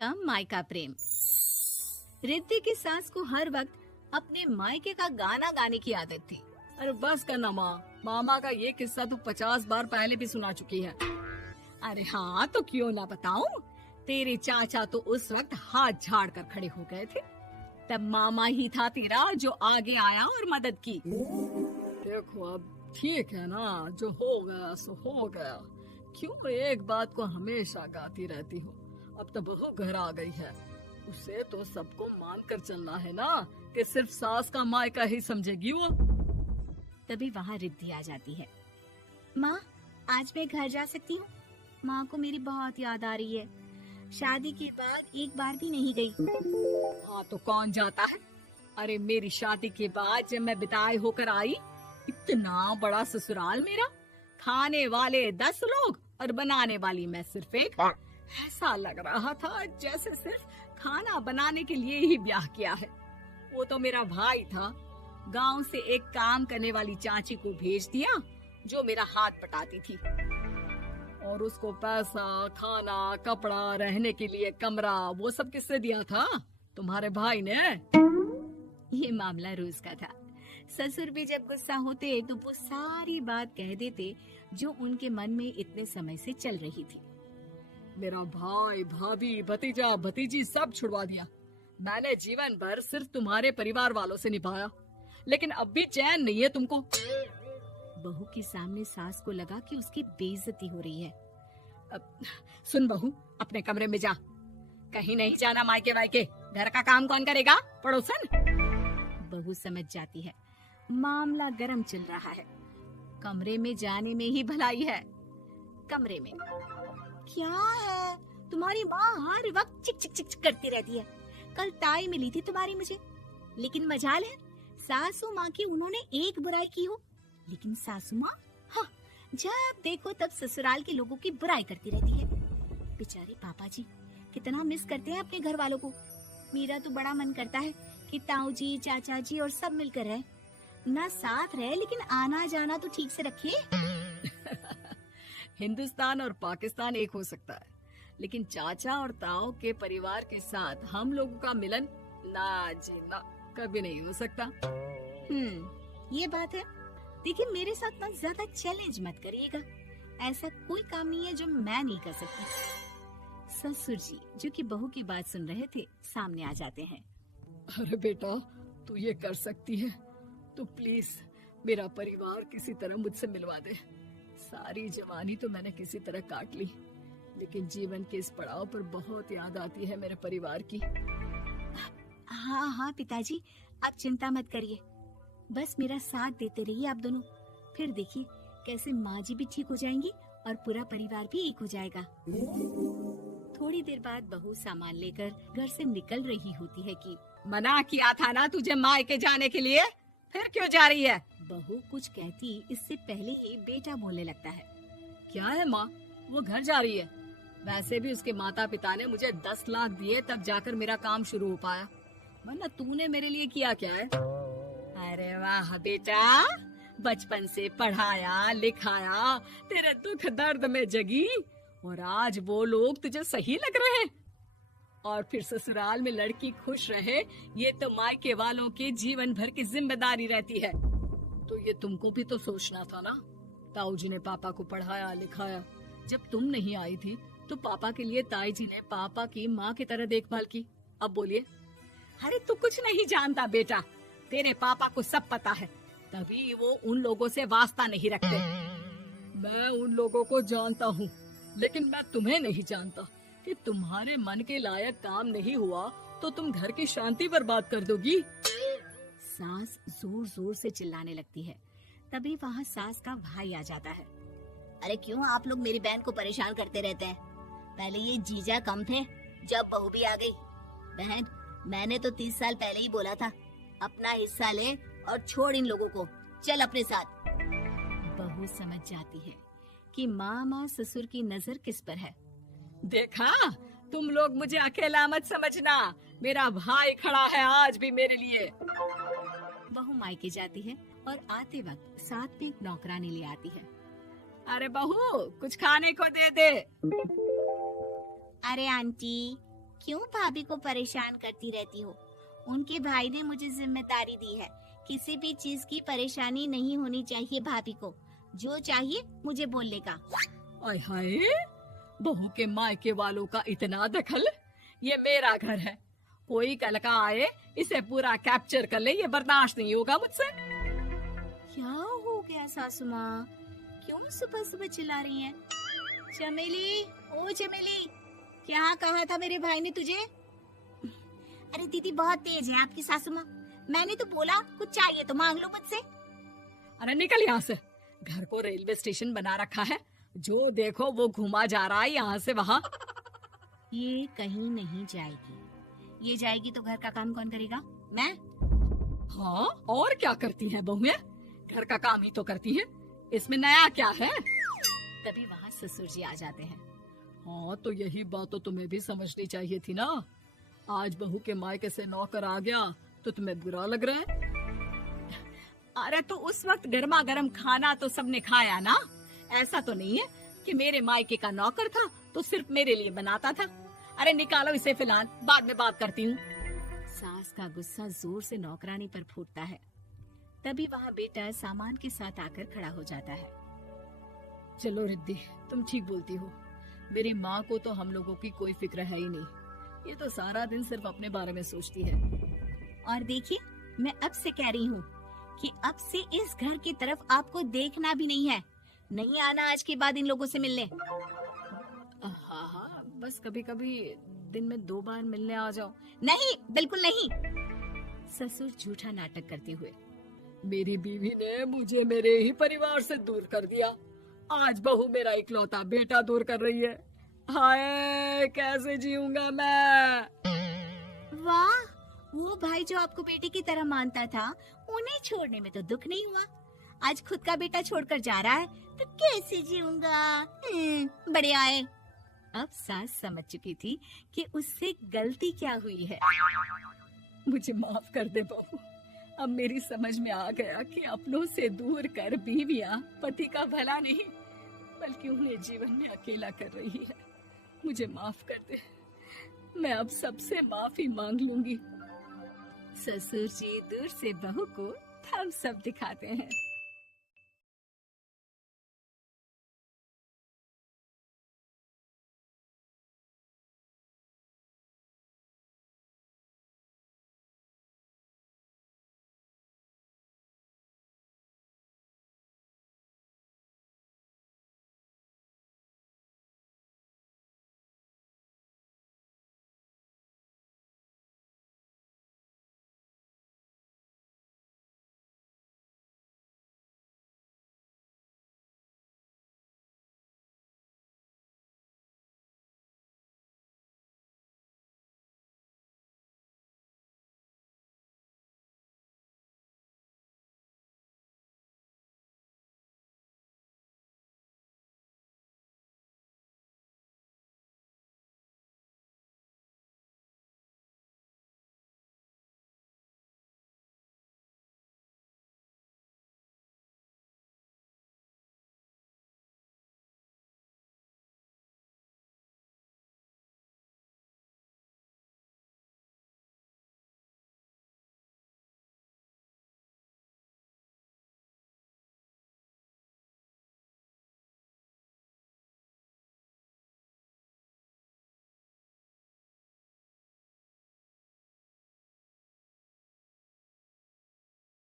कम मायका प्रेम। रिद्धि की सास को हर वक्त अपने मायके का गाना गाने की आदत थी। अरे बस करना माँ, मामा का ये किस्सा तू 50 बार पहले भी सुना चुकी है। अरे हाँ, तो क्यों ना बताऊं। तेरे चाचा तो उस वक्त हाथ झाड़ कर खड़े हो गए थे। तब मामा ही था तेरा जो आगे आया और मदद की। देखो अब ठीक है ना, जो हो गया सो हो गया। क्यों एक बात को हमेशा गाती रहती हो। अब तो बहू घर आ गई है, उसे तो सबको मान कर चलना है ना, कि सिर्फ सास का मायका ही समझेगी वो। तभी वहाँ रिद्धि आ जाती है। माँ, आज मैं घर जा सकती हूँ? माँ को मेरी बहुत याद आ रही है। शादी के बाद एक बार भी नहीं गई। हाँ तो कौन जाता है। अरे मेरी शादी के बाद जब मैं विदाई होकर आई, इतना बड़ा ससुराल मेरा, खाने वाले 10 लोग और बनाने वाली मैं सिर्फ एक। ऐसा लग रहा था जैसे सिर्फ खाना बनाने के लिए ही ब्याह किया है। वो तो मेरा भाई था, गांव से एक काम करने वाली चाची को भेज दिया जो मेरा हाथ पटाती थी, और उसको पैसा, खाना, कपड़ा, रहने के लिए कमरा, वो सब किससे दिया था? तुम्हारे भाई ने। ये मामला रोज का था। ससुर भी जब गुस्सा होते तो वो सारी बात कह देते जो उनके मन में इतने समय से चल रही थी। मेरा भाई, भाभी, भतीजा, भतीजी सब छुड़वा दिया। मैंने जीवन भर सिर्फ तुम्हारे परिवार वालों से निभाया, लेकिन अब भी चैन नहीं है तुमको। बहू के सामने सास को लगा कि उसकी बेइज्जती हो रही है। अब सुन बहू, अपने कमरे में जा, कहीं नहीं जाना मायके वायके। घर का काम कौन करेगा? पड़ोसन। बहू समझ जाती है मामला गर्म चल रहा है। कमरे में जाने में ही भलाई है। कमरे में क्या है? तुम्हारी माँ हर वक्त चिक चिक चिक चिक करती रहती है। कल ताई मिली थी तुम्हारी मुझे, लेकिन मजाल है सासू माँ की उन्होंने एक बुराई की हो, लेकिन सासू माँ हाँ, जब देखो तब ससुराल के लोगों की बुराई करती रहती है। बेचारे पापा जी कितना मिस करते हैं अपने घर वालों को। मेरा तो बड़ा मन करता है कि ताऊ जी, चाचा जी और सब मिलकर रहे, ना साथ रहे लेकिन आना जाना तो ठीक से रखे। हिंदुस्तान और पाकिस्तान एक हो सकता है, लेकिन चाचा और ताऊ के परिवार के साथ हम लोगों का मिलन ना जी ना, कभी नहीं हो सकता। ये बात है। देखिए मेरे साथ ना ज्यादा चैलेंज मत करिएगा। ऐसा कोई काम नहीं है जो मैं नहीं कर सकती। ससुर जी जो कि बहू की बात सुन रहे थे सामने आ जाते हैं। अरे बेटा, तू ये कर सकती है तो प्लीज मेरा परिवार किसी तरह मुझसे मिलवा दे। सारी जवानी तो मैंने किसी तरह काट ली, लेकिन जीवन के इस पड़ाव पर बहुत याद आती है मेरे परिवार की। हाँ हाँ पिताजी, आप चिंता मत करिए, बस मेरा साथ देते रहिए आप दोनों। फिर देखिए कैसे माँ जी भी ठीक हो जाएंगी और पूरा परिवार भी एक हो जाएगा। थोड़ी देर बाद बहू सामान लेकर घर से निकल रही होती है कि मना किया था ना तुझे मायके जाने के लिए, फिर क्यों जा रही है? बहू कुछ कहती इससे पहले ही बेटा बोलने लगता है। क्या है माँ, वो घर जा रही है। वैसे भी उसके माता पिता ने मुझे 10 लाख दिए तब जाकर मेरा काम शुरू हो पाया, वरना तूने मेरे लिए किया क्या है? अरे वाह बेटा, बचपन से पढ़ाया लिखाया, तेरे दुख दर्द में जगी, और आज वो लोग तुझे सही लग रहे हैं। और फिर ससुराल में लड़की खुश रहे, ये तो मायके वालों की जीवन भर की जिम्मेदारी रहती है। तो ये तुमको भी तो सोचना था ना। ताऊ जी ने पापा को पढ़ाया लिखाया, जब तुम नहीं आई थी तो पापा के लिए ताई जी ने पापा की माँ की तरह देखभाल की। अब बोलिए। अरे तू कुछ नहीं जानता बेटा, तेरे पापा को सब पता है, तभी वो उन लोगों से वास्ता नहीं रखते। मैं उन लोगों को जानता हूँ, लेकिन मैं तुम्हें नहीं जानता कि तुम्हारे मन के लायक काम नहीं हुआ तो तुम घर की शांति बर्बाद कर दोगी। सास जोर जोर से चिल्लाने लगती है। तभी वहाँ सास का भाई आ जाता है। अरे क्यों आप लोग मेरी बहन को परेशान करते रहते हैं? पहले ये जीजा कम थे, जब बहू भी आ गई। बहन, मैंने तो 30 साल पहले ही बोला था, अपना हिस्सा ले और छोड़ इन लोगों को, चल अपने साथ। बहू समझ जाती है कि मामा ससुर की नजर किस पर है। देखा, तुम लोग मुझे अकेला मत समझना, मेरा भाई खड़ा है आज भी मेरे लिए। बहू मायके जाती है और आते वक्त साथ में एक नौकरानी ले आती है। अरे बहू, कुछ खाने को दे दे। अरे आंटी, क्यों भाभी को परेशान करती रहती हो? उनके भाई ने मुझे जिम्मेदारी दी है, किसी भी चीज की परेशानी नहीं होनी चाहिए भाभी को। जो चाहिए मुझे बोलने का। आय हाय, बहू के मायके वालों का इतना दखल। ये मेरा घर है, कोई कल का आए इसे पूरा कैप्चर कर ले, ये बर्दाश्त नहीं होगा मुझसे। क्या हो गया सासू माँ? क्यों सुबह सुबह चिल्ला रही हैं? चमेली, ओ चमेली, क्या कहा था मेरे भाई ने तुझे? अरे दीदी बहुत तेज है आपकी सासू माँ। मैंने तो बोला कुछ चाहिए तो मांग लो मुझसे। अरे निकल यहाँ से, घर को रेलवे स्टेशन बना रखा है, जो देखो वो घुमा जा रहा है यहाँ से वहाँ। ये कहीं नहीं जाएगी, ये जाएगी तो घर का काम कौन करेगा? मैं। हाँ, और क्या करती हैं बहुएं? घर का काम ही तो करती हैं, इसमें नया क्या है? तभी वहाँ ससुर जी आ जाते हैं। हाँ, तो यही बात तो तुम्हें भी समझनी चाहिए थी ना। आज बहू के मायके से नौकर आ गया तो तुम्हें बुरा लग रहा है? अरे तो उस वक्त गर्मा गर्म खाना तो सबने खाया ना। ऐसा तो नहीं है कि मेरे मायके का नौकर था तो सिर्फ मेरे लिए बनाता था। अरे निकालो इसे, फिलहाल बाद में बात करती हूँ। सास का गुस्सा जोर से नौकरानी पर फूटता है। तभी वहाँ बेटा सामान के साथ आकर खड़ा हो जाता है। चलो रिद्धि, तुम ठीक बोलती हो। मेरी माँ को तो हम लोगों की कोई फिक्र है ही नहीं, ये तो सारा दिन सिर्फ अपने बारे में सोचती है। और देखिए, मैं अब से कह रही हूँ कि अब से इस घर की तरफ आपको देखना भी नहीं है। नहीं आना आज के बाद इन लोगों से मिलने। हाँ हाँ, बस कभी कभी दिन में 2 बार मिलने आ जाओ। नहीं, बिल्कुल नहीं। ससुर झूठा नाटक करते हुए। मेरी बीवी ने मुझे मेरे ही परिवार से दूर कर दिया, आज बहू मेरा इकलौता बेटा दूर कर रही है। हाय, कैसे जीऊंगा मैं? वाह, वो भाई जो आपको बेटे की तरह मानता था, उन्हें छोड़ने में तो दुख नहीं हुआ। आज खुद का बेटा छोड़कर जा रहा है तो कैसे जीऊंगा? बड़े आए। अब सास समझ चुकी थी कि उससे गलती क्या हुई है। मुझे माफ कर दे बहू, अब मेरी समझ में आ गया कि अपनों से दूर कर बीवियां पति का भला नहीं बल्कि उन्हें जीवन में अकेला कर रही है। मुझे माफ कर दे, मैं अब सबसे माफी मांग लूंगी। ससुर जी दूर से बहू को थम्स अप दिखाते हैं।